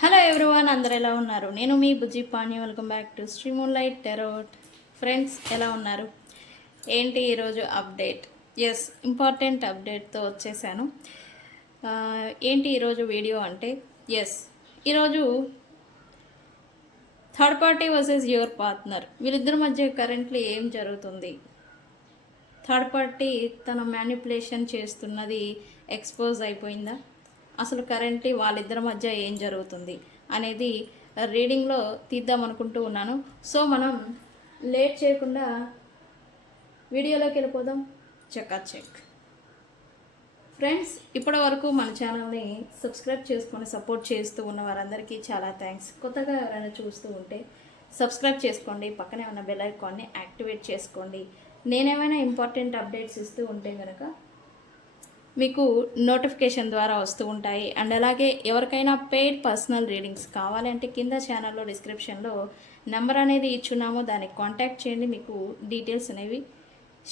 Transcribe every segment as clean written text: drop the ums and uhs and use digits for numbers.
Hello everyone, అందరు ఎలా ఉన్నారు? నేను మీ Bujji Pani. Welcome back to Shri moonlight tarot. Friends, ఎలా ఉన్నారు? ఏంటి ఈరోజు అప్డేట్? ఎస్, ఇంపార్టెంట్ అప్డేట్తో వచ్చేసాను. ఏంటి ఈరోజు వీడియో అంటే, ఎస్, ఈరోజు third party versus your partner, వీళ్ళిద్దరి మధ్య కరెంట్లీ ఏం జరుగుతుంది? థర్డ్ పార్టీ తన మ్యానిపులేషన్ చేస్తున్నది ఎక్స్పోజ్ అయిపోయిందా? అసలు కరెంట్లీ వాళ్ళిద్దరి మధ్య ఏం జరుగుతుంది అనేది రీడింగ్లో తీద్దాం అనుకుంటూ ఉన్నాను. సో మనం లేట్ చేయకుండా వీడియోలోకి వెళ్ళిపోదాం. చెక్ ఫ్రెండ్స్, ఇప్పటి వరకు మన ఛానల్ని సబ్స్క్రైబ్ చేసుకొని సపోర్ట్ చేస్తూ ఉన్న వారందరికీ చాలా థ్యాంక్స్. కొత్తగా ఎవరైనా చూస్తూ ఉంటే సబ్స్క్రైబ్ చేసుకోండి, పక్కనే ఉన్న బెల్ ఐకాన్ని యాక్టివేట్ చేసుకోండి. నేనేమైనా ఇంపార్టెంట్ అప్డేట్స్ ఇస్తూ ఉంటే కనుక మీకు నోటిఫికేషన్ ద్వారా వస్తూ ఉంటాయి. అండ్ అలాగే ఎవరికైనా పెయిడ్ పర్సనల్ రీడింగ్స్ కావాలంటే కింద ఛానల్లో డిస్క్రిప్షన్లో నెంబర్ అనేది ఇచ్చున్నాము, దానికి కాంటాక్ట్ చేయండి. మీకు డీటెయిల్స్ అనేవి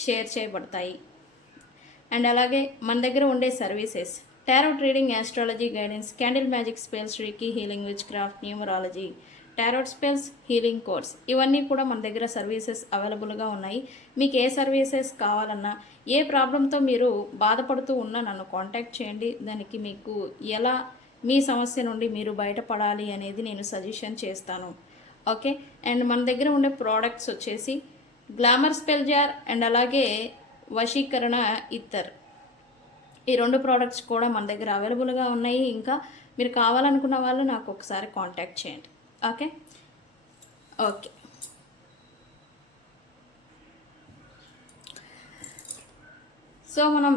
షేర్ చేయబడతాయి. అండ్ అలాగే మన దగ్గర ఉండే services tarot reading, astrology guidance, candle magic spells, reiki healing, which craft, numerology, tarot spells, healing course, ఇవన్నీ కూడా మన దగ్గర సర్వీసెస్ అవైలబుల్గా ఉన్నాయి. మీకు ఏ సర్వీసెస్ కావాలన్నా, ఏ ప్రాబ్లంతో మీరు బాధపడుతూ ఉన్నా నన్ను కాంటాక్ట్ చేయండి. దానికి మీకు ఎలా మీ సమస్య నుండి మీరు బయటపడాలి అనేది నేను సజెషన్ చేస్తాను. ఓకే. అండ్ మన దగ్గర ఉండే ప్రోడక్ట్స్ వచ్చేసి గ్లామర్ స్పెల్ జార్ అండ్ అలాగే వశీకరణ ఇత్తర్, ఈ రెండు ప్రోడక్ట్స్ కూడా మన దగ్గర అవైలబుల్గా ఉన్నాయి. ఇంకా మీరు కావాలనుకున్న వాళ్ళు నాకు ఒకసారి కాంటాక్ట్ చేయండి. ఓకే. సో మనం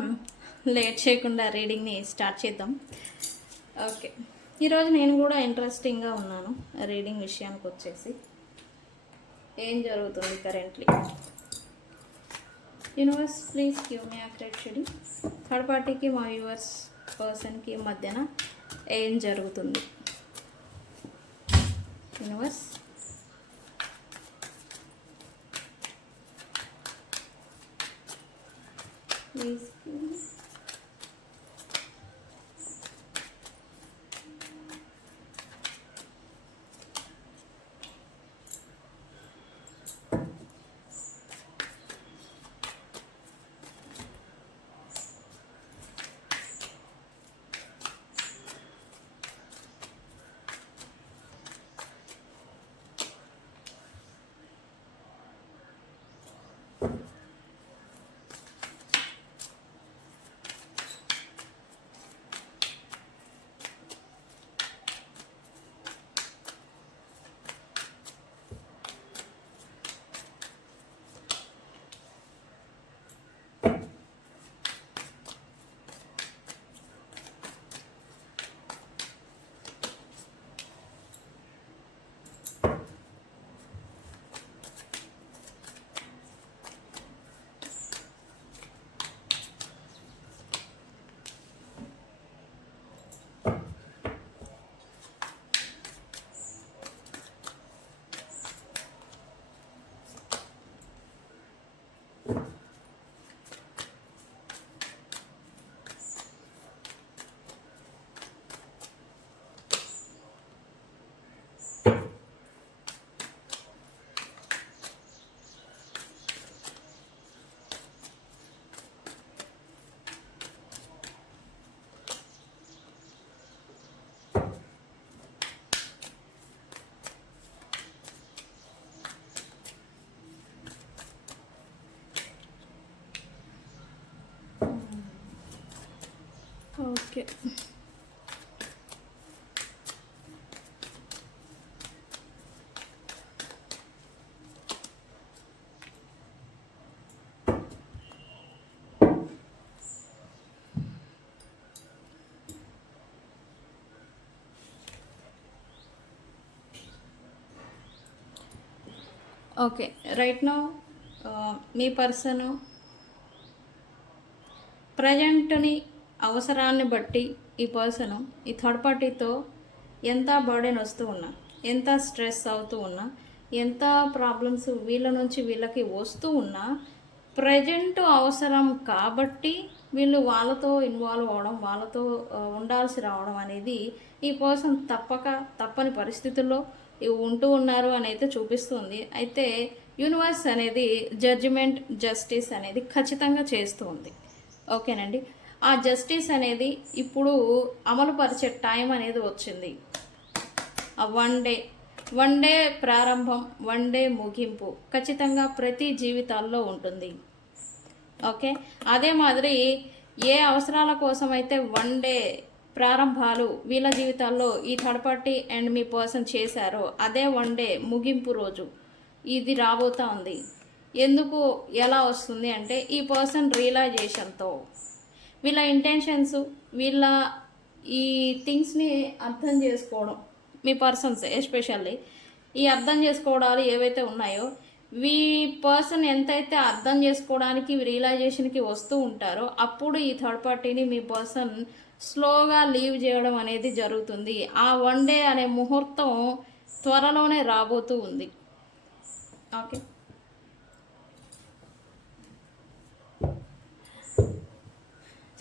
లేట్ చేయకుండా రీడింగ్ని స్టార్ట్ చేద్దాం. ఓకే, ఈరోజు నేను కూడా ఇంట్రెస్టింగ్గా ఉన్నాను. రీడింగ్ విషయానికి వచ్చేసి ఏం జరుగుతుంది currently? Universe, please give me accurate reading. Third పార్టీకి మా వ్యూవర్స్ పర్సన్కి మధ్యన ఏం జరుగుతుంది? Universe, please give me. Okay, okay. Right now మీ పర్సను ప్రజెంట్ని అవసరాన్ని బట్టి ఈ పర్సను ఈ థర్డ్ పార్టీతో ఎంత బర్డెన్ వస్తూ ఉన్నా, ఎంత స్ట్రెస్ అవుతూ ఉన్నా, ఎంత ప్రాబ్లమ్స్ వీళ్ళ నుంచి వీళ్ళకి వస్తూ ఉన్నా, ప్రజెంట్ అవసరం కాబట్టి వీళ్ళు వాళ్ళతో ఇన్వాల్వ్ అవ్వడం, వాళ్ళతో ఉండాల్సి రావడం అనేది ఈ పర్సన్ తప్పని పరిస్థితుల్లో ఉంటూ ఉన్నారు అని అయితే చూపిస్తుంది. అయితే యూనివర్స్ అనేది జడ్జిమెంట్, జస్టిస్ అనేది ఖచ్చితంగా చేస్తూ ఉంది. ఓకేనండి. ఆ జస్టిస్ అనేది ఇప్పుడు అమలు పరిచే టైం అనేది వచ్చింది. ఆ వన్ డే ప్రారంభం, వన్ డే ముగింపు ఖచ్చితంగా ప్రతి జీవితాల్లో ఉంటుంది. ఓకే, అదే మాదిరి ఏ అవసరాల కోసం అయితే వన్ డే ప్రారంభాలు వీళ్ళ జీవితాల్లో ఈ third party and me person చేశారో, అదే వన్ డే ముగింపు రోజు ఇది రాబోతా ఉంది. ఎందుకు ఎలా వస్తుంది అంటే, ఈ పర్సన్ రియలైజేషన్తో వీళ్ళ ఇంటెన్షన్స్, వీళ్ళ ఈ థింగ్స్ని అర్థం చేసుకోవడం, మీ పర్సన్స్ ఎస్పెషల్లీ ఈ అర్థం చేసుకోవడాలు ఏవైతే ఉన్నాయో, వీ పర్సన్ ఎంతైతే అర్థం చేసుకోవడానికి రియలైజేషన్కి వస్తూ ఉంటారో, అప్పుడు ఈ థర్డ్ పార్టీని మీ పర్సన్ స్లోగా లీవ్ చేయడం అనేది జరుగుతుంది. ఆ వన్ డే అనే ముహూర్తం త్వరలోనే రాబోతూ ఉంది. ఓకే,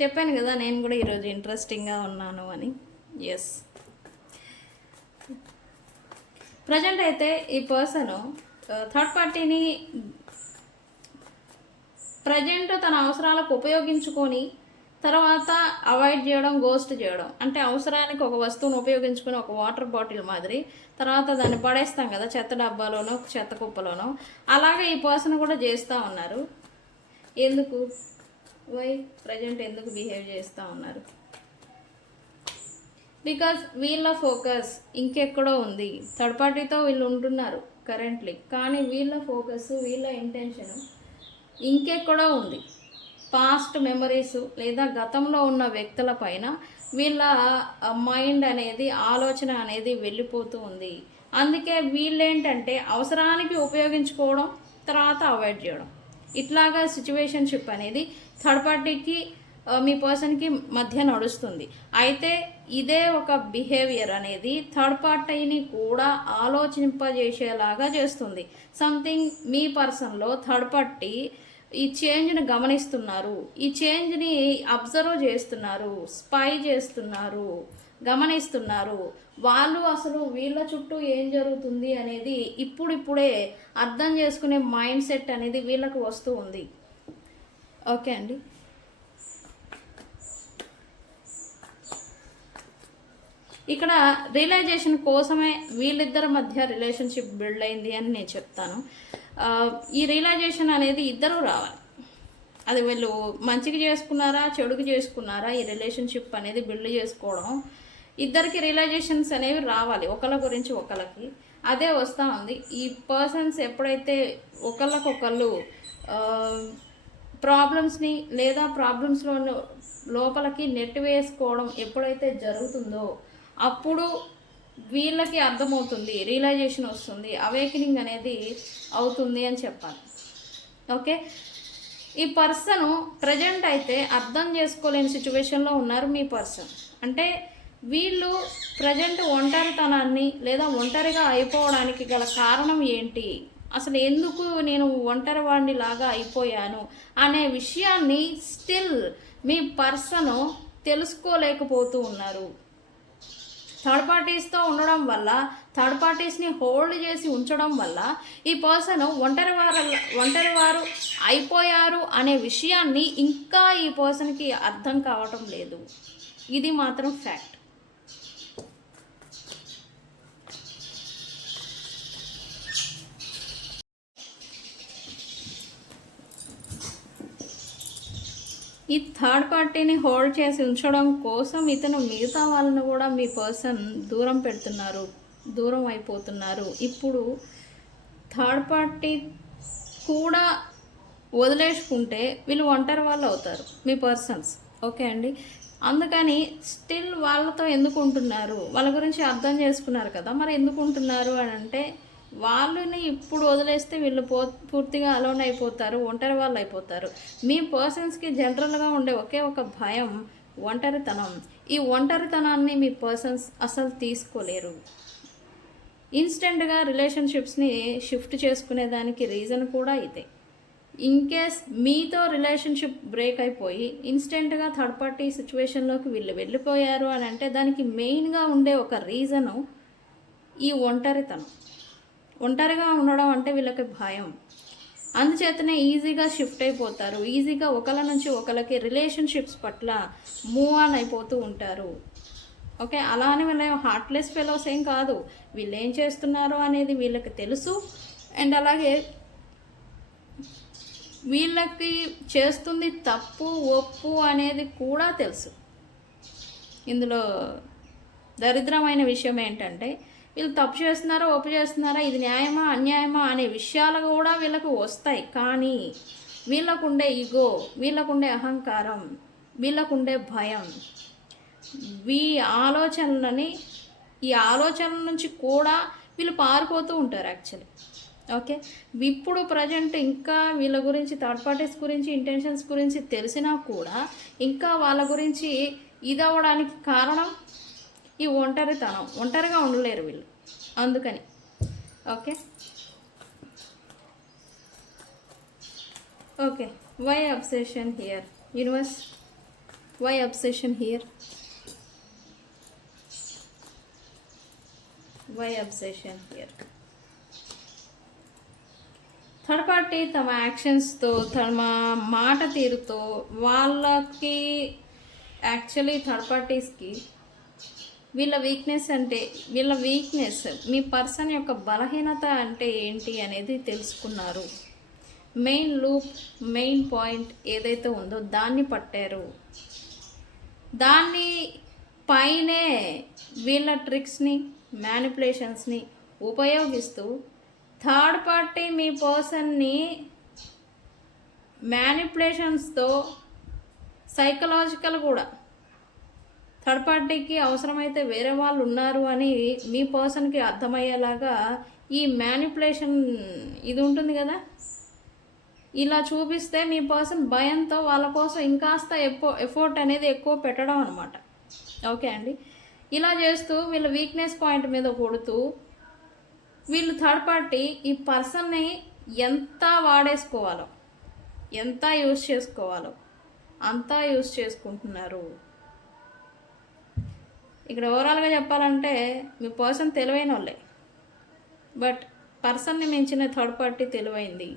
చెప్పాను కదా నేను కూడా ఈరోజు ఇంట్రెస్టింగ్గా ఉన్నాను అని. ఎస్, ప్రజెంట్ అయితే ఈ పర్సను థర్డ్ పార్టీని ప్రజెంట్ తన అవసరాలకు ఉపయోగించుకొని తర్వాత అవాయిడ్ చేయడం, గోస్ట్ చేయడం. అంటే అవసరానికి ఒక వస్తువును ఉపయోగించుకొని, ఒక వాటర్ బాటిల్ మాదిరి, తర్వాత దాన్ని పడేస్తాం కదా చెత్త డబ్బాలోనో చెత్త కుప్పలోనో, అలాగే ఈ పర్సన్ కూడా చేస్తూ ఉన్నారు. ఎందుకు ప్రజెంట్ ఎందుకు బిహేవ్ చేస్తూ ఉన్నారు? బికాజ్ వీళ్ళ ఫోకస్ ఇంకెక్కడో ఉంది. థర్డ్ పార్టీతో వీళ్ళు ఉంటున్నారు కరెంట్లీ, కానీ వీళ్ళ ఫోకస్, వీళ్ళ ఇంటెన్షన్ ఇంకెక్కడో ఉంది. పాస్ట్ మెమరీస్ లేదా గతంలో ఉన్న వ్యక్తుల పైన వీళ్ళ మైండ్ అనేది, ఆలోచన అనేది వెళ్ళిపోతూ ఉంది. అందుకే వీళ్ళేంటంటే అవసరానికి ఉపయోగించుకోవడం, తర్వాత అవాయిడ్ చేయడం, ఇట్లాగా సిచ్యువేషన్షిప్ అనేది థర్డ్ పార్టీకి మీ పర్సన్కి మధ్య నడుస్తుంది. అయితే ఇదే ఒక బిహేవియర్ అనేది థర్డ్ పార్టీని కూడా ఆలోచింపజేసేలాగా చేస్తుంది. సంథింగ్ మీ పర్సన్లో థర్డ్ పార్టీ ఈ చేంజ్ని గమనిస్తున్నారు, ఈ చేంజ్ని అబ్జర్వ్ చేస్తున్నారు, స్పై చేస్తున్నారు, గమనిస్తున్నారు. వాళ్ళు అసలు వీళ్ళ చుట్టూ ఏం జరుగుతుంది అనేది ఇప్పుడిప్పుడే అర్థం చేసుకునే మైండ్ సెట్ అనేది వీళ్ళకు వస్తూ ఉంది. ఓకే అండి, ఇక్కడ రియలైజేషన్ కోసమే వీళ్ళిద్దరి మధ్య రిలేషన్షిప్ బిల్డ్ అయింది అని నేను చెప్తాను. ఈ రియలైజేషన్ అనేది ఇద్దరూ రావాలి. అది వీళ్ళు మంచికి చేసుకున్నారా, చెడుకి చేసుకున్నారా, ఈ రిలేషన్షిప్ అనేది బిల్డ్ చేసుకోవడం, ఇద్దరికి రియలైజేషన్స్ అనేవి రావాలి ఒకళ్ళ గురించి ఒకళ్ళకి. అదే వస్తూ ఉంది. ఈ పర్సన్స్ ఎప్పుడైతే ఒకళ్ళకొకళ్ళు ప్రాబ్లమ్స్ని లేదా ప్రాబ్లమ్స్లో లోపలికి నెట్ వేసుకోవడం ఎప్పుడైతే జరుగుతుందో, అప్పుడు వీళ్ళకి అర్థమవుతుంది, రియలైజేషన్ వస్తుంది, అవేకనింగ్ అనేది అవుతుంది అని చెప్పాలి. ఓకే, ఈ పర్సన్ ప్రజెంట్ అయితే అర్థం చేసుకోలేని సిచ్యువేషన్లో ఉన్నారు మీ పర్సన్. అంటే వీళ్ళు ప్రజెంట్ ఒంటరితనాన్ని లేదా ఒంటరిగా అయిపోవడానికి గల కారణం ఏంటి, అసలు ఎందుకు నేను ఒంటరి వాడిని లాగా అయిపోయాను అనే విషయాన్ని స్టిల్ మీ పర్సన్ తెలుసుకోలేకపోతూ ఉన్నారు. థర్డ్ పార్టీస్తో ఉండడం వల్ల, థర్డ్ పార్టీస్ని హోల్డ్ చేసి ఉంచడం వల్ల ఈ పర్సన్ ఒంటరివారు అయిపోయారు అనే విషయాన్ని ఇంకా ఈ పర్సన్కి అర్థం కావటం లేదు. ఇది మాత్రం ఫ్యాక్ట్. ఈ థర్డ్ పార్టీని హోల్డ్ చేసి ఉంచడం కోసం ఇతను మిగతా వాళ్ళను కూడా మీ పర్సన్ దూరం పెడుతున్నారు, దూరం అయిపోతున్నారు. ఇప్పుడు థర్డ్ పార్టీ కూడా వదిలేసుకుంటే వీళ్ళు ఒంటరి వాళ్ళు అవుతారు మీ పర్సన్స్. ఓకే అండి, అందుకని స్టిల్ వాళ్ళతో ఎందుకు ఉంటున్నారు, వాళ్ళ గురించి అర్థం చేసుకున్నారు కదా, మరి ఎందుకు ఉంటున్నారు అని అంటే, వాళ్ళని ఇప్పుడు వదిలేస్తే వీళ్ళు పూర్తిగా అలోన్ అయిపోతారు, ఒంటరి వాళ్ళు అయిపోతారు. మీ పర్సన్స్కి జనరల్గా ఉండే ఒకే ఒక భయం ఒంటరితనం. ఈ ఒంటరితనాన్ని మీ పర్సన్స్ అసలు తీసుకోలేరు. ఇన్స్టెంట్గా రిలేషన్షిప్స్ని షిఫ్ట్ చేసుకునే దానికి రీజన్ కూడా ఇదే. ఇన్కేస్ మీతో రిలేషన్షిప్ బ్రేక్ అయిపోయి ఇన్స్టెంట్గా థర్డ్ పార్టీ సిచ్యువేషన్లోకి వీళ్ళు వెళ్ళిపోయారు అని అంటే దానికి మెయిన్గా ఉండే ఒక రీజను ఈ ఒంటరితనం. ఒంటరిగా ఉండడం అంటే వీళ్ళకి భయం. అందుచేతనే ఈజీగా షిఫ్ట్ అయిపోతారు, ఈజీగా ఒకళ్ళ నుంచి ఒకళ్ళకి రిలేషన్షిప్స్ పట్ల మూవ్ ఆన్ అయిపోతూ ఉంటారు. ఓకే, అలా అని వీళ్ళ హార్ట్లెస్ ఫెలోస్ ఏం కాదు. వీళ్ళు ఏం చేస్తున్నారో అనేది వీళ్ళకి తెలుసు. అండ్ అలాగే వీళ్ళకి చేస్తుంది తప్పు ఒప్పు అనేది కూడా తెలుసు. ఇందులో దరిద్రమైన విషయం ఏంటంటే వీళ్ళు తప్పు చేస్తున్నారా ఒప్పు చేస్తున్నారా, ఇది న్యాయమా అన్యాయమా అనే విషయాలు కూడా వీళ్ళకు వస్తాయి. కానీ వీళ్ళకుండే ఈగో, వీళ్ళకుండే అహంకారం, వీళ్ళకుండే భయం, ఈ ఆలోచనల నుంచి కూడా వీళ్ళు పారిపోతూ ఉంటారు యాక్చువల్లీ. ఓకే, ఇప్పుడు ప్రజెంట్ ఇంకా వీళ్ళ గురించి థర్డ్ పార్టీస్ గురించి ఇంటెన్షన్స్ గురించి తెలిసినా కూడా ఇంకా వాళ్ళ గురించి ఇదవ్వడానికి కారణం ఈ ఒంటరితనం. ఒంటరిగా ఉండలేరు వీళ్ళు, అందుకని. Okay okay why obsession here universe, why obsession here, why obsession here. Third party తమ యాక్షన్స్తో తమ మాట తీరుతో వాళ్ళకి యాక్చువల్లీ థర్డ్ పార్టీస్కి వీళ్ళ వీక్నెస్ మీ పర్సన్ యొక్క బలహీనత అంటే ఏంటి అనేది తెలుసుకున్నారు. మెయిన్ పాయింట్ ఏదైతే ఉందో దాన్ని పట్టారు. దాన్ని పైనే వీళ్ళ ట్రిక్స్ని మ్యానిపులేషన్స్ని ఉపయోగిస్తూ థర్డ్ పార్టీ మీ పర్సన్ని మ్యానిపులేషన్స్తో సైకలాజికల్ కూడా థర్డ్ పార్టీకి అవసరమైతే వేరే వాళ్ళు ఉన్నారు అని మీ పర్సన్కి అర్థమయ్యేలాగా ఈ మ్యానిపులేషన్ ఇది ఉంటుంది కదా, ఇలా చూపిస్తే మీ పర్సన్ భయంతో వాళ్ళ కోసం ఇంకాస్త ఎఫోర్ట్ అనేది ఎక్కువ పెట్టడం అనమాట. ఓకే అండి, ఇలా చేస్తూ వీళ్ళ వీక్నెస్ పాయింట్ మీద కొడుతూ వీళ్ళు థర్డ్ పార్టీ ఈ పర్సన్ని ఎంత వాడేసుకోవాలో, ఎంత యూజ్ చేసుకోవాలో అంతా యూజ్ చేసుకుంటున్నారు. ఇక్కడ ఓవరాల్గా చెప్పాలంటే మీ పర్సన్ తెలివైన వాళ్ళే, బట్ పర్సన్ని మించిన థర్డ్ పార్టీ తెలివైంది.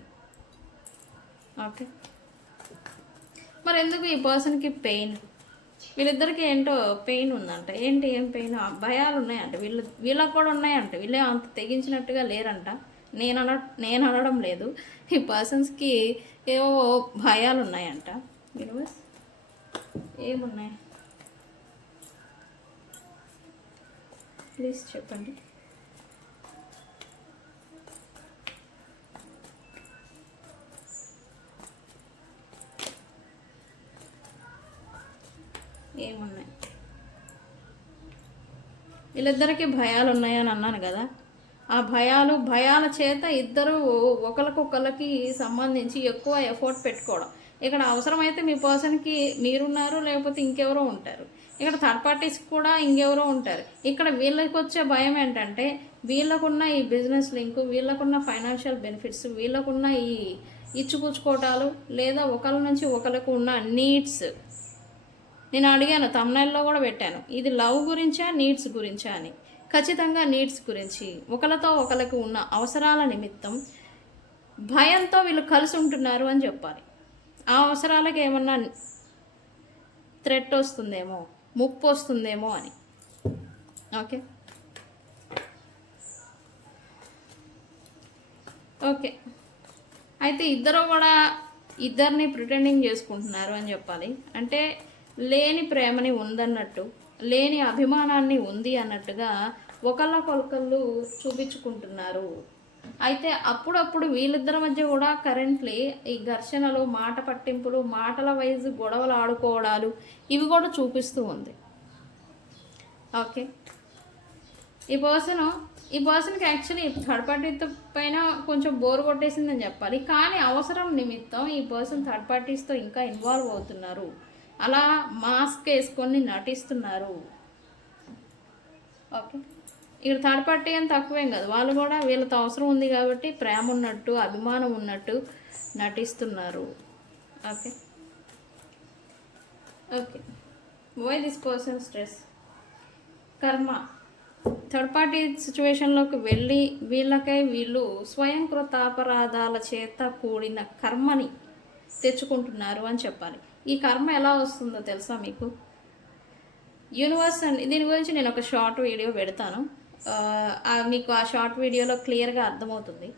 ఓకే, మరి ఎందుకు ఈ పర్సన్కి పెయిన్? వీళ్ళిద్దరికి ఏంటో పెయిన్ ఉందంట. ఏం పెయిన్? భయాలు ఉన్నాయంట. వీళ్ళకు కూడా ఉన్నాయంట. వీళ్ళే అంత తెగించినట్టుగా లేరంట. నేను అనడం లేదు, ఈ పర్సన్స్కి ఏవో భయాలు ఉన్నాయంట. ఏమున్నాయి ప్లీజ్ చెప్పండి. ఏమున్నాయి? వీళ్ళిద్దరికీ భయాలు ఉన్నాయని అన్నాను కదా. ఆ భయాల చేత ఇద్దరు ఒకరికొకరికి సంబంధించి ఎక్కువ ఎఫర్ట్ పెట్టుకోవడం. ఇక్కడ అవసరమైతే మీ పర్సన్కి మీరున్నారు, లేకపోతే ఇంకెవరో ఉంటారు. ఇక్కడ థర్డ్ పార్టీస్ కూడా ఇంకెవరో ఉంటారు. ఇక్కడ వీళ్ళకి వచ్చే భయం ఏంటంటే వీళ్ళకున్న ఈ బిజినెస్ లింక్, వీళ్ళకున్న ఫైనాన్షియల్ బెనిఫిట్స్, వీళ్ళకున్న ఈ ఇచ్చిపుచ్చుకోవటాలు, లేదా ఒకరి నుంచి ఒకరికి ఉన్న నీడ్స్. నేను అడిగాను, తమ్నైల్లో కూడా పెట్టాను, ఇది లవ్ గురించా నీడ్స్ గురించా అని. ఖచ్చితంగా నీడ్స్ గురించి. ఒకరితో ఒకరికి ఉన్న అవసరాల నిమిత్తం భయంతో వీళ్ళు కలిసి ఉంటున్నారు అని చెప్పాలి. ఆ అవసరాలకు ఏమన్నా థ్రెట్ వస్తుందేమో, ముప్పు వస్తుందేమో అని. ఓకే ఓకే అయితే ఇద్దరు కూడా ఇద్దరిని ప్రిటెండింగ్ చేసుకుంటున్నారు అని చెప్పాలి. అంటే లేని ప్రేమని ఉందన్నట్టు, లేని అభిమానాన్ని ఉంది అన్నట్టుగా ఒకళ్ళకొకళ్ళు చూపించుకుంటున్నారు. అయితే అప్పుడప్పుడు వీళ్ళిద్దరి మధ్య కూడా కరెంట్లీ ఈ ఘర్షణలు, మాట పట్టింపులు, మాటల వైజ్ గొడవలు ఆడుకోవడాలు ఇవి కూడా చూపిస్తూ ఉంది. ఓకే, ఈ పర్సన్కి యాక్చువల్లీ థర్డ్ పార్టీ పైన కొంచెం బోర్ కొట్టేసిందని చెప్పాలి. కానీ అవసరం నిమిత్తం ఈ పర్సన్ థర్డ్ పార్టీస్తో ఇంకా ఇన్వాల్వ్ అవుతున్నారు. అలా మాస్క్ వేసుకొని నటిస్తున్నారు. ఓకే, ఇక్కడ థర్డ్ పార్టీ అని తక్కువేం కాదు. వాళ్ళు కూడా వీళ్ళతో అవసరం ఉంది కాబట్టి ప్రేమ ఉన్నట్టు, అభిమానం ఉన్నట్టు నటిస్తున్నారు. Okay okay why this person stress కర్మ థర్డ్ పార్టీ సిచ్యువేషన్లోకి వెళ్ళి వీళ్ళు స్వయం కృతాపరాధాల చేత కూడిన కర్మని తెచ్చుకుంటున్నారు అని చెప్పాలి. ఈ కర్మ ఎలా వస్తుందో తెలుసా మీకు? యూనివర్స్ అండ్ దీని గురించి నేను ఒక షార్ట్ వీడియో పెడతాను, మీకు ఆ షార్ట్ వీడియోలో క్లియర్గా అర్థమవుతుంది.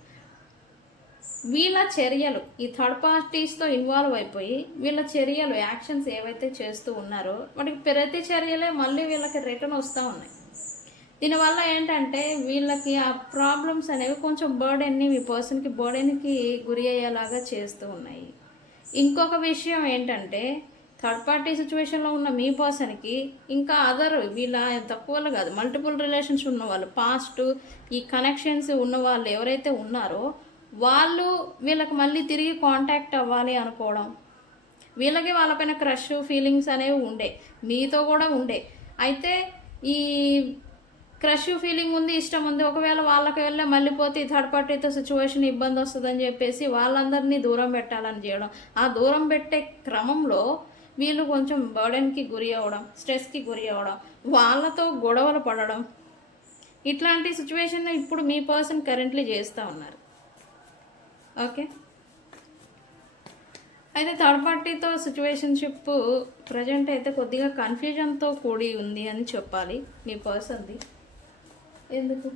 వీళ్ళ చర్యలు ఈ థర్డ్ పార్టీస్తో ఇన్వాల్వ్ అయిపోయి వీళ్ళ చర్యలు యాక్షన్స్ ఏవైతే చేస్తూ ఉన్నారో వాటికి ప్రతి చర్యలే మళ్ళీ వీళ్ళకి రిటర్న్ వస్తూ ఉన్నాయి. దీనివల్ల ఏంటంటే వీళ్ళకి ఆ ప్రాబ్లమ్స్ అనేవి కొంచెం బర్డెన్ని మీ పర్సన్కి బర్డెన్కి గురి అయ్యేలాగా చేస్తూ ఉన్నాయి. ఇంకొక విషయం ఏంటంటే థర్డ్ పార్టీ సిచ్యువేషన్లో ఉన్న మీ పర్సన్కి ఇంకా వీళ్ళ తక్కువలో కాదు, మల్టిపుల్ రిలేషన్స్ ఉన్న వాళ్ళు, పాస్ట్ ఈ కనెక్షన్స్ ఉన్న వాళ్ళు ఎవరైతే ఉన్నారో వాళ్ళు వీళ్ళకి మళ్ళీ తిరిగి కాంటాక్ట్ అవ్వాలి అనుకోవడం, వీళ్ళకి వాళ్ళపైన క్రష్ ఫీలింగ్స్ అనేవి ఉండే, మీతో కూడా ఉండే. అయితే ఈ క్రష్ ఫీలింగ్ ఉంది, ఇష్టం ఉంది, ఒకవేళ వాళ్ళకి వెళ్ళే మళ్ళీ పోతే ఈ థర్డ్ పార్టీతో సిచ్యువేషన్ ఇబ్బంది వస్తుందని చెప్పేసి వాళ్ళందరినీ దూరం పెట్టాలని చేయడం, ఆ దూరం పెట్టే క్రమంలో వీళ్ళు కొంచెం బర్డెన్కి గురి అవ్వడం, స్ట్రెస్కి గురి అవ్వడం, వాళ్ళతో గొడవలు పడడం, ఇట్లాంటి సిచ్యువేషన్ ఇప్పుడు మీ పర్సన్ కరెంట్లీ చేస్తూ ఉన్నారు. ఓకే అయితే థర్డ్ పార్టీతో సిచ్యువేషన్షిప్ ప్రజెంట్ అయితే కొద్దిగా కన్ఫ్యూజన్తో కూడి ఉంది అని చెప్పాలి మీ పర్సన్ది. ఎందుకు?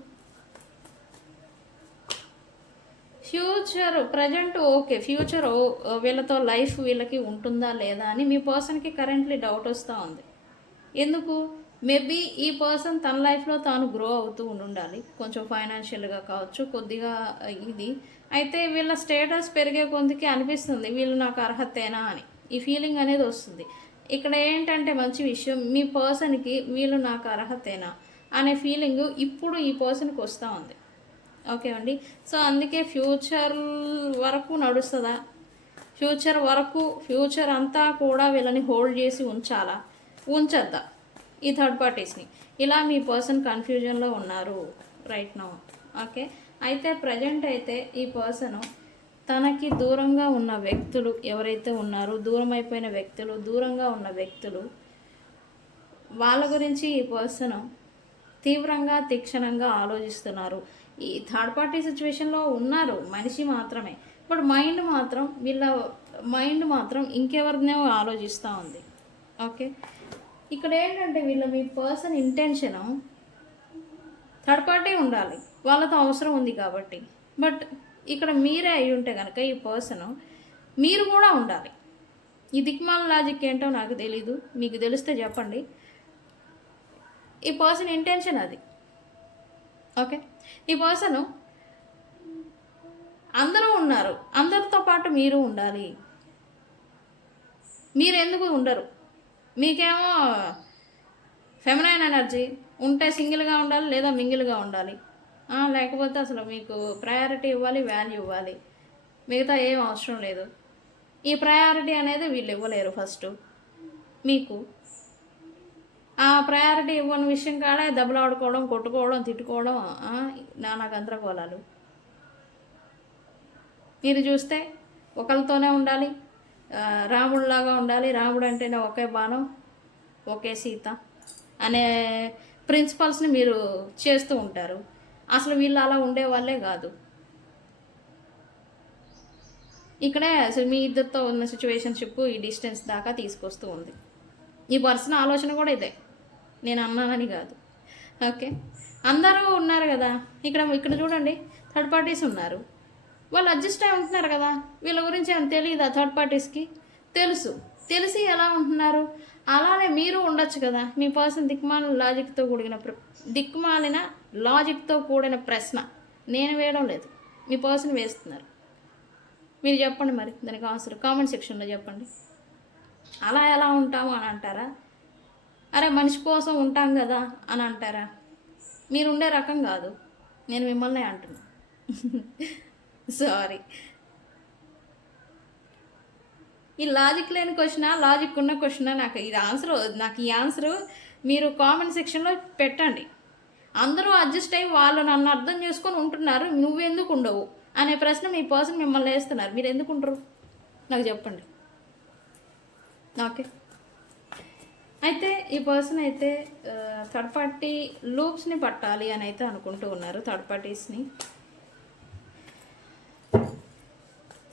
ఫ్యూచర్ ప్రజెంట్ ఓకే, ఫ్యూచర్ వీళ్ళతో లైఫ్ వీళ్ళకి ఉంటుందా లేదా అని మీ పర్సన్కి కరెంట్లీ డౌట్ వస్తూ ఉంది. ఎందుకు? మేబీ ఈ పర్సన్ తన లైఫ్లో తాను గ్రో అవుతూ ఉండాలి, కొంచెం ఫైనాన్షియల్గా కావచ్చు, కొద్దిగా ఇది. అయితే వీళ్ళ స్టేటస్ పెరిగే కొద్దికి అనిపిస్తుంది వీళ్ళు నాకు అర్హతేనా అని, ఈ ఫీలింగ్ అనేది వస్తుంది. ఇక్కడ ఏంటంటే మంచి విషయం, మీ పర్సన్కి వీళ్ళు నాకు అర్హతేనా అనే ఫీలింగ్ ఇప్పుడు ఈ పర్సన్కి వస్తూ ఉంది. ఓకే అండి, సో అందుకే ఫ్యూచర్ వరకు నడుస్తుందా, ఫ్యూచర్ అంతా కూడా వీళ్ళని హోల్డ్ చేసి ఉంచద్దా ఈ థర్డ్ పార్టీస్ని? ఇలా మీ పర్సన్ కన్ఫ్యూజన్లో ఉన్నారు రైట్ నౌ. ఓకే, అయితే ప్రజెంట్ అయితే ఈ పర్సన్ తనకి దూరంగా ఉన్న వ్యక్తులు ఎవరైతే ఉన్నారో, దూరం అయిపోయిన వ్యక్తులు, దూరంగా ఉన్న వ్యక్తులు, వాళ్ళ గురించి ఈ పర్సన్ తీవ్రంగా తీక్షణంగా ఆలోచిస్తున్నారు. ఈ థర్డ్ పార్టీ సిచ్యువేషన్లో ఉన్నారు మనిషి మాత్రమే, బట్ వీళ్ళ మైండ్ మాత్రం ఇంకెవరినో ఆలోచిస్తూ ఉంది. ఓకే, ఇక్కడ ఏంటంటే మీ పర్సన్ ఇంటెన్షన్ థర్డ్ పార్టీ ఉండాలి, వాళ్ళతో అవసరం ఉంది కాబట్టి. బట్ ఇక్కడ మీరే అయి ఉంటే కనుక ఈ పర్సన్ మీరు కూడా ఉండాలి. ఈ దిక్మాల లాజిక్ ఏంటో నాకు తెలీదు, మీకు తెలిస్తే చెప్పండి. ఈ పర్సన్ ఇంటెన్షన్ అది. ఓకే, ఈ పర్సన్ అందరూ ఉన్నారు, అందరితో పాటు మీరు ఉండాలి. మీరు ఎందుకు ఉండరు? మీకేమో ఫెమినైన్ ఎనర్జీ ఉంటే సింగిల్గా ఉండాలి, లేదా మింగిల్గా ఉండాలి, లేకపోతే అసలు మీకు ప్రయారిటీ ఇవ్వాలి, వాల్యూ ఇవ్వాలి, మిగతా ఏం అవసరం లేదు. ఈ ప్రయారిటీ అనేది వీళ్ళు ఇవ్వలేరు. ఫస్ట్ మీకు ఆ ప్రయారిటీ ఇవ్వని విషయం కాడే దెబ్బలాడుకోవడం, కొట్టుకోవడం, తిట్టుకోవడం, నానా గందరగోళాలు. మీరు చూస్తే ఒకరితోనే ఉండాలి, రాముడిలాగా ఉండాలి, రాముడు అంటేనే ఒకే బాణం, ఒకే సీత అనే ప్రిన్సిపల్స్ని మీరు చేస్తూ ఉంటారు. అసలు వీళ్ళు అలా ఉండే వాళ్ళే కాదు. ఇక్కడే అసలు మీ ఇద్దరితో ఉన్న సిచ్యువేషన్షిప్ ఈ డిస్టెన్స్ దాకా తీసుకొస్తూ ఉంది. ఈ పర్సన్ ఆలోచన కూడా ఇదే, నేను అన్నానని కాదు. ఓకే, అందరూ ఉన్నారు కదా, ఇక్కడ చూడండి థర్డ్ పార్టీస్ ఉన్నారు, వాళ్ళు అడ్జస్ట్ అయి ఉంటున్నారు కదా. వీళ్ళ గురించి ఏమైనా తెలియదా థర్డ్ పార్టీస్కి? తెలిసి ఎలా ఉంటున్నారు? అలానే మీరు ఉండొచ్చు కదా. మీ పర్సన్ దిక్కుమాలిన లాజిక్తో కూడిన ప్రశ్న నేను వేయడం లేదు, మీ పర్సన్ వేస్తున్నారు. మీరు చెప్పండి మరి దానికి ఆన్సర్ కామెంట్ సెక్షన్లో చెప్పండి. అలా ఎలా ఉంటాము అని అంటారా? అరే మనిషి కోసం ఉంటాం కదా అని అంటారా? మీరు ఉండే రకం కాదు, నేను మిమ్మల్ని అంటున్నా. సారీ, ఈ లాజిక్ లేని క్వశ్చనా, లాజిక్ ఉన్న క్వశ్చనా? నాకు ఈ ఆన్సరు మీరు కామెంట్ సెక్షన్లో పెట్టండి. అందరూ అడ్జస్ట్ అయ్యి వాళ్ళు నన్ను అర్థం చేసుకొని ఉంటున్నారు, నువ్వెందుకు ఉండవు? అనే ప్రశ్న మీ పర్సన్ మిమ్మల్ని వేస్తున్నారు. మీరు ఎందుకుంటారు నాకు చెప్పండి. ఓకే, అయితే ఈ పర్సన్ అయితే థర్డ్ పార్టీ లూప్స్ని పట్టాలి అని అయితే అనుకుంటూ ఉన్నారు. థర్డ్ పార్టీస్ని,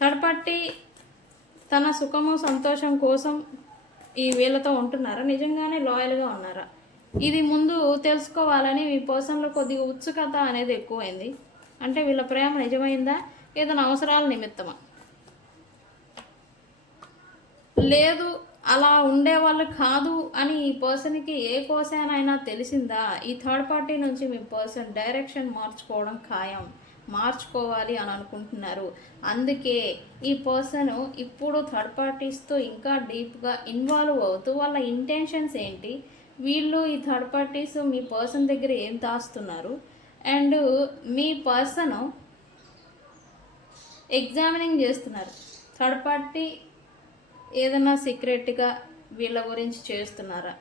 థర్డ్ పార్టీ తన సుఖము సంతోషం కోసం ఈ వీళ్ళతో ఉంటున్నారా, నిజంగానే లాయల్గా ఉన్నారా, ఇది ముందు తెలుసుకోవాలని మీ పర్సన్లో కొద్దిగా ఉత్సుకత అనేది ఎక్కువైంది. అంటే వీళ్ళ ప్రేమ నిజమైందా, ఏదైనా అవసరాల నిమిత్తమా, లేదు అలా ఉండేవాళ్ళు కాదు అని ఈ పర్సన్కి ఏ కోసానైనా తెలిసిందా, ఈ థర్డ్ పార్టీ నుంచి మీ పర్సన్ డైరెక్షన్ మార్చుకోవడం ఖాయం, మార్చుకోవాలి అని అనుకుంటున్నారు. అందుకే ఈ పర్సన్ ఇప్పుడు థర్డ్ పార్టీస్తో ఇంకా డీప్గా ఇన్వాల్వ్ అవుతూ వాళ్ళ ఇంటెన్షన్స్ ఏంటి, వీళ్ళు ఈ థర్డ్ పార్టీస్ మీ పర్సన్ దగ్గర ఏం దాస్తున్నారు, అండ్ మీ పర్సన్ ఎగ్జామినింగ్ చేస్తున్నారు. థర్డ్ పార్టీ ఏదైనా సీక్రెట్గా వీళ్ళ గురించి చేస్తున్నారా,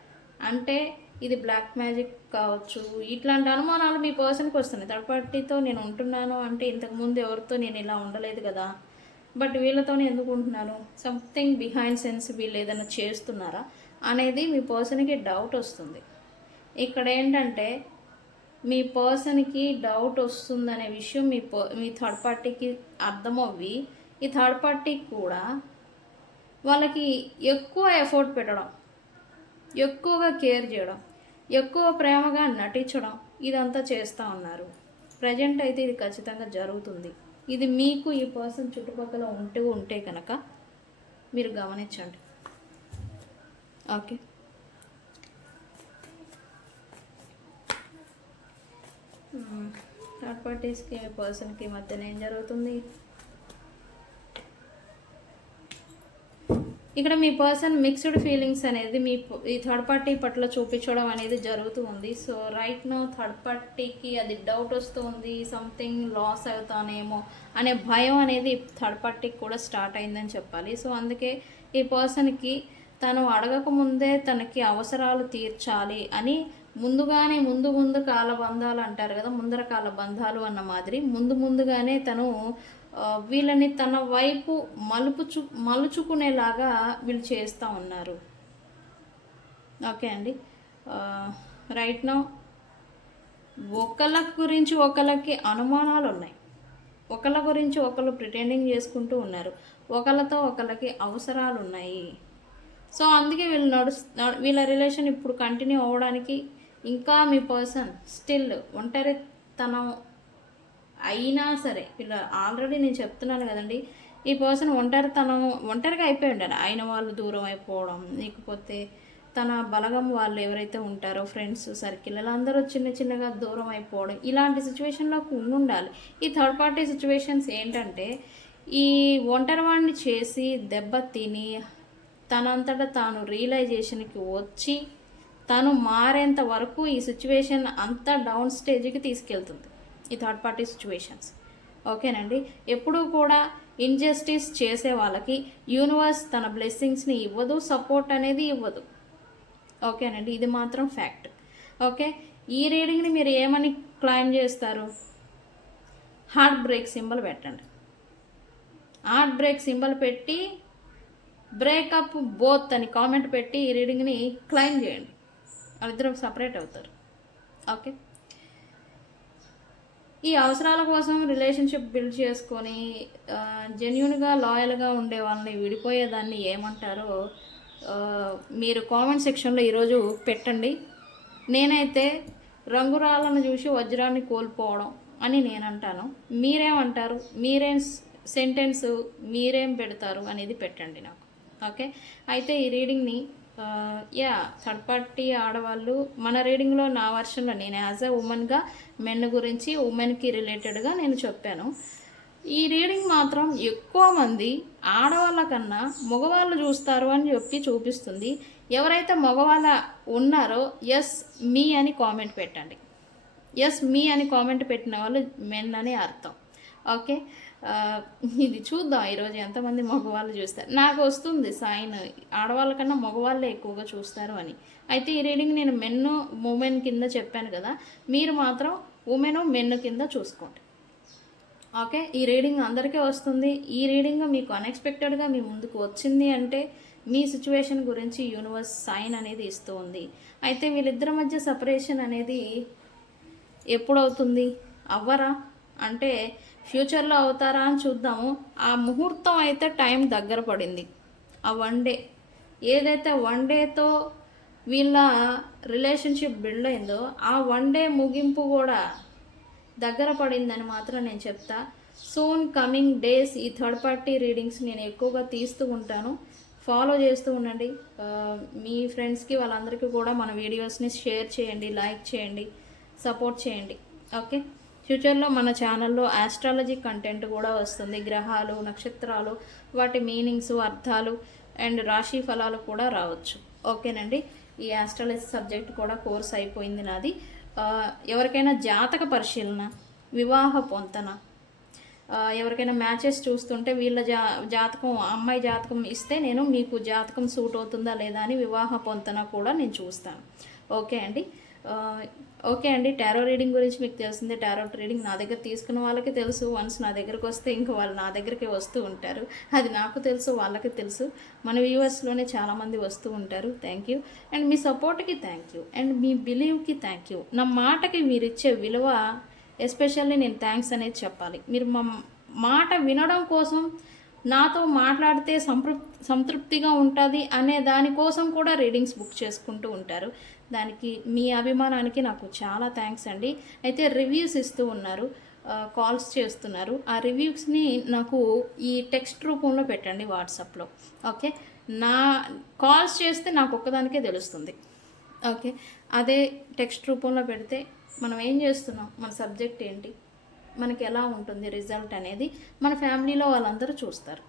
అంటే ఇది బ్లాక్ మ్యాజిక్ కావచ్చు, ఇట్లాంటి అనుమానాలు మీ పర్సన్కి వస్తున్నాయి. థర్డ్ పార్టీతో నేను ఉంటున్నాను అంటే ఇంతకుముందు ఎవరితో నేను ఇలా ఉండలేదు కదా, బట్ వీళ్ళతోనే ఎందుకు ఉంటున్నాను, సంథింగ్ బిహైండ్ సెన్స్ వీళ్ళు ఏదైనా చేస్తున్నారా అనేది మీ పర్సన్కి డౌట్ వస్తుంది. ఇక్కడ ఏంటంటే మీ పర్సన్కి డౌట్ వస్తుందనే విషయం మీ థర్డ్ పార్టీకి అర్థమవ్వి, ఈ థర్డ్ పార్టీకి కూడా వాళ్ళకి ఎక్కువ ఎఫర్ట్ పెట్టడం, ఎక్కువగా కేర్ చేయడం, ఎక్కువ ప్రేమగా నటించడం, ఇదంతా చేస్తూ ఉన్నారు. ప్రజెంట్ అయితే ఇది ఖచ్చితంగా జరుగుతుంది. ఇది మీకు ఈ పర్సన్ చుట్టుపక్కల ఉంటే కనుక మీరు గమనించండి. ఓకే, థర్డ్ పార్టీస్కి మీ పర్సన్కి మధ్యన ఏం జరుగుతుంది, ఇక్కడ మీ పర్సన్ మిక్స్డ్ ఫీలింగ్స్ అనేది ఈ థర్డ్ పార్టీ పట్ల చూపించడం అనేది జరుగుతూ ఉంది. సో రైట్ నో థర్డ్ పార్టీకి అది డౌట్ వస్తుంది, సంథింగ్ లాస్ అవుతానేమో అనే భయం అనేది థర్డ్ పార్టీకి కూడా స్టార్ట్ అయిందని చెప్పాలి. సో అందుకే ఈ పర్సన్కి తను అడగకముందే తనకి అవసరాలు తీర్చాలి అని ముందుగానే ముందు కాల బంధాలు అంటారు కదా, ముందర కాల బంధాలు అన్న మాదిరి ముందుగానే తను వీళ్ళని తన వైపు మలుచుకునేలాగా వీళ్ళు చేస్తూ ఉన్నారు. ఓకే అండి, రైట్ నౌ ఒకళ్ళ గురించి ఒకళ్ళకి అనుమానాలు ఉన్నాయి, ఒకళ్ళ గురించి ఒకళ్ళు ప్రిటెండింగ్ చేసుకుంటూ ఉన్నారు, ఒకళ్ళతో ఒకళ్ళకి అవసరాలు ఉన్నాయి. సో అందుకే వీళ్ళ రిలేషన్ ఇప్పుడు కంటిన్యూ అవ్వడానికి ఇంకా మీ పర్సన్ స్టిల్ ఒంటరితనం అయినా సరే, వీళ్ళ ఆల్రెడీ నేను చెప్తున్నాను కదండి, ఈ పర్సన్ ఒంటరిగా అయిపోయి ఉండాలి. ఆయన వాళ్ళు దూరం అయిపోవడం, లేకపోతే తన బలగం వాళ్ళు ఎవరైతే ఉంటారో ఫ్రెండ్స్ సర్కిల్ అందరూ చిన్నగా దూరం అయిపోవడం, ఇలాంటి సిచ్యువేషన్లో ఉండాలి. ఈ థర్డ్ పార్టీ సిచ్యువేషన్స్ ఏంటంటే ఈ ఒంటరివాడిని చేసి దెబ్బ తిని తనంతటా తాను రియలైజేషన్కి వచ్చి తను మారేంత వరకు ఈ సిచ్యువేషన్ అంతా డౌన్ స్టేజ్కి తీసుకెళ్తుంది ఈ థర్డ్ పార్టీ సిచ్యువేషన్స్. ఓకేనండి, ఎప్పుడూ కూడా ఇన్జస్టిస్ చేసే వాళ్ళకి యూనివర్స్ తన బ్లెస్సింగ్స్ని ఇవ్వదు, సపోర్ట్ అనేది ఇవ్వదు. ఓకేనండి, ఇది మాత్రం ఫ్యాక్ట్. ఓకే, ఈ రీడింగ్ని మీరు ఏమని క్లైమ్ చేస్తారు, హార్ట్ బ్రేక్ సింబల్ పెట్టండి. హార్ట్ బ్రేక్ సింబల్ పెట్టి బ్రేకప్ బోత్ అని కామెంట్ పెట్టి ఈ రీడింగ్ని క్లైమ్ చేయండి. వాళ్ళిద్దరూ సపరేట్ అవుతారు. ఓకే, ఈ అవసరాల కోసం రిలేషన్షిప్ బిల్డ్ చేసుకొని జెన్యూన్గా లాయల్గా ఉండే వాళ్ళని విడిపోయేదాన్ని ఏమంటారో మీరు కామెంట్ సెక్షన్లో ఈరోజు పెట్టండి. నేనైతే రంగురాళ్ళను చూసి వజ్రాన్ని కోల్పోవడం అని నేను అంటాను. మీరేమంటారు, మీరేం సెంటెన్స్ మీరేం పెడతారు అనేది పెట్టండి నాకు. ఓకే, అయితే ఈ రీడింగ్ని థర్డ్ పార్టీ ఆడవాళ్ళు మన రీడింగ్లో నా వర్షన్లో నేను యాజ్ ఎ ఉమెన్గా మెన్ గురించి ఉమెన్కి రిలేటెడ్గా నేను చెప్పాను. ఈ రీడింగ్ మాత్రం ఎక్కువ మంది ఆడవాళ్ళ కన్నా మగవాళ్ళు చూస్తారు అని చెప్పి చూపిస్తుంది. ఎవరైతే మగవాళ్ళ ఉన్నారో ఎస్ మీ అని కామెంట్ పెట్టండి. ఎస్ మీ అని కామెంట్ పెట్టిన వాళ్ళు మెన్ అని అర్థం. ఓకే, ఇది చూద్దాం ఈరోజు ఎంతమంది మగవాళ్ళు చూస్తారు. నాకు వస్తుంది సైన్ ఆడవాళ్ళ కన్నా మగవాళ్ళే ఎక్కువగా చూస్తారు అని. అయితే ఈ రీడింగ్ నేను ఉమెన్ కింద చెప్పాను కదా, మీరు మాత్రం ఉమెన్ మెన్ కింద చూసుకోండి. ఓకే, ఈ రీడింగ్ అందరికీ వస్తుంది. ఈ రీడింగ్ మీకు అన్ఎక్స్పెక్టెడ్గా మీ ముందుకు వచ్చింది అంటే మీ సిచ్యువేషన్ గురించి యూనివర్స్ సైన్ అనేది ఇస్తూ ఉంది. అయితే వీళ్ళిద్దరి మధ్య సపరేషన్ అనేది ఎప్పుడవుతుంది, అవ్వరా అంటే ఫ్యూచర్లో అవుతారా అని చూద్దాము. ఆ ముహూర్తం అయితే టైం దగ్గర పడింది. ఆ వన్ డే ఏదైతే వన్ డేతో వీళ్ళ రిలేషన్షిప్ బిల్డ్ అయిందో ఆ వన్ డే ముగింపు కూడా దగ్గర పడిందని మాత్రం నేను చెప్తా. సూన్ కమింగ్ డేస్ ఈ థర్డ్ పార్టీ రీడింగ్స్ నేను ఎక్కువగా తీస్తూ ఉంటాను. ఫాలో చేస్తూ ఉండండి. మీ ఫ్రెండ్స్కి వాళ్ళందరికీ కూడా మన వీడియోస్ని షేర్ చేయండి, లైక్ చేయండి, సపోర్ట్ చేయండి. ఓకే, ఫ్యూచర్లో మన ఛానల్లో ఆస్ట్రాలజీ కంటెంట్ కూడా వస్తుంది. గ్రహాలు, నక్షత్రాలు, వాటి మీనింగ్స్, అర్థాలు అండ్ రాశి ఫలాలు కూడా రావచ్చు. ఓకేనండి, ఈ ఆస్ట్రాలజీ సబ్జెక్ట్ కూడా కోర్స్ అయిపోయింది నాది. ఎవరికైనా జాతక పరిశీలన, వివాహ పొంతన, ఎవరికైనా మ్యాచెస్ చూస్తుంటే వీళ్ళ జాతకం, అమ్మాయి జాతకం ఇస్తే నేను మీకు జాతకం సూట్ అవుతుందా లేదా అని వివాహ పొంతన కూడా నేను చూస్తాను. ఓకే అండి, ఓకే అండి. టారో రీడింగ్ గురించి మీకు తెలిసిందే. టారో రీడింగ్ నా దగ్గర తీసుకున్న వాళ్ళకి తెలుసు. వన్స్ నా దగ్గరకు వస్తే ఇంకా వాళ్ళు నా దగ్గరికి వస్తూ ఉంటారు. అది నాకు తెలుసు, వాళ్ళకి తెలుసు. మన వ్యూవర్స్లోనే చాలామంది వస్తూ ఉంటారు. థ్యాంక్ యూ అండ్ మీ సపోర్ట్కి థ్యాంక్ యూ అండ్ మీ బిలీవ్కి థ్యాంక్ యూ. నా మాటకి మీరు ఇచ్చే విలువ ఎస్పెషల్లీ నేను థ్యాంక్స్ అనేది చెప్పాలి. మీరు మా మాట వినడం కోసం, నాతో మాట్లాడితే సంతృప్తిగా ఉంటుంది అనే దానికోసం కూడా రీడింగ్స్ బుక్ చేసుకుంటూ ఉంటారు. దానికి మీ అభిమానానికి నాకు చాలా థ్యాంక్స్ అండి. అయితే రివ్యూస్ ఇస్తూ ఉన్నారు, కాల్స్ చేస్తున్నారు. ఆ రివ్యూస్ని నాకు ఈ టెక్స్ట్ రూపంలో పెట్టండి వాట్సాప్లో. ఓకే, నా కాల్స్ చేస్తే నాకు ఒక్కదానికే తెలుస్తుంది. ఓకే, అదే టెక్స్ట్ రూపంలో పెడితే మనం ఏం చేస్తున్నాం, మన సబ్జెక్ట్ ఏంటి, మనకి ఎలా ఉంటుంది రిజల్ట్ అనేది మన ఫ్యామిలీలో వాళ్ళందరూ చూస్తారు.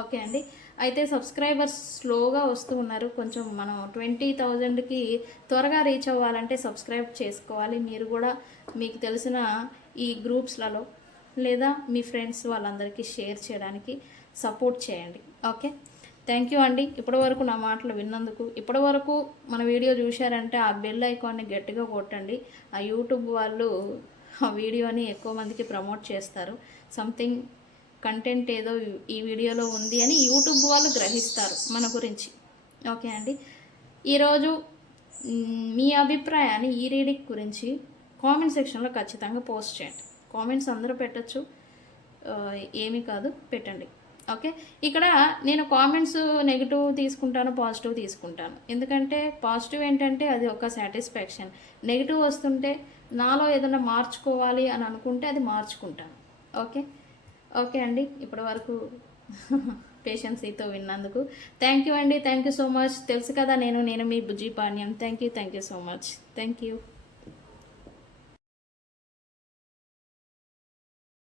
ఓకే అండి, అయితే సబ్స్క్రైబర్స్ స్లోగా వస్తూ ఉన్నారు. కొంచెం మనం 20,000కి త్వరగా రీచ్ అవ్వాలంటే సబ్స్క్రైబ్ చేసుకోవాలి. మీరు కూడా మీకు తెలిసిన ఈ గ్రూప్స్లలో లేదా మీ ఫ్రెండ్స్ వాళ్ళందరికీ షేర్ చేయడానికి సపోర్ట్ చేయండి. ఓకే, థ్యాంక్ యూ అండి. ఇప్పటివరకు నా మాటలు విన్నందుకు. ఇప్పటివరకు మన వీడియో చూశారంటే ఆ బెల్ ఐకాన్ని గట్టిగా కొట్టండి. ఆ యూట్యూబ్ వాళ్ళు ఆ వీడియోని ఎక్కువ మందికి ప్రమోట్ చేస్తారు. సంథింగ్ కంటెంట్ ఏదో ఈ వీడియోలో ఉంది అని యూట్యూబ్ వాళ్ళు గ్రహిస్తారు మన గురించి. ఓకే అండి, ఈరోజు మీ అభిప్రాయాన్ని ఈ రీడింగ్ గురించి కామెంట్ సెక్షన్లో ఖచ్చితంగా పోస్ట్ చేయండి. కామెంట్స్ అందరూ పెట్టచ్చు, ఏమీ కాదు, పెట్టండి. ఓకే, ఇక్కడ నేను కామెంట్స్ నెగిటివ్ తీసుకుంటాను, పాజిటివ్ తీసుకుంటాను. ఎందుకంటే పాజిటివ్ ఏంటంటే అది ఒక సాటిస్ఫాక్షన్. నెగిటివ్ వస్తుంటే నాలో ఏదైనా మార్చుకోవాలి అని అనుకుంటే అది మార్చుకుంటాను. ఓకే, ఓకే అండి, ఇప్పటి వరకు పేషెన్సీతో విన్నందుకు థ్యాంక్ యూ అండి. Thank you so much. తెలుసు కదా నేను మీ Bujji Panyam. Thank you so much. Thank you.